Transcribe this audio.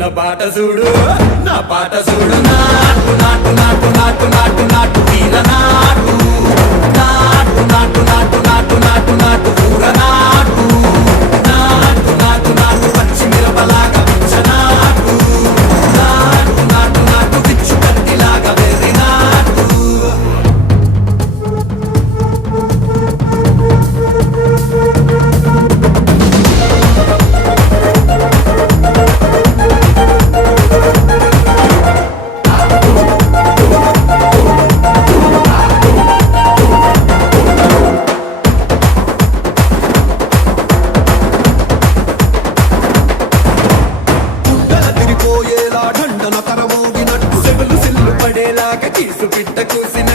నా పాట చూడు నా పాట చూడు నాటు నాటు నాటు నాటు నాటు నాటు తీర నాటు నాటు నాటు నాటు నాటు నాటు నాటు కూర నాటు నాటు నాటు నాటు పచ్చి మిరపలాగా పిచ్చ నాటు నాటు నాటు నాటు పిచ్చు కత్తిలాగా వెర్రి నాటు దండన కరమోగినట్టు సెగలు సిల్లు పడేలాగా కీసు పిట్ట కూసిన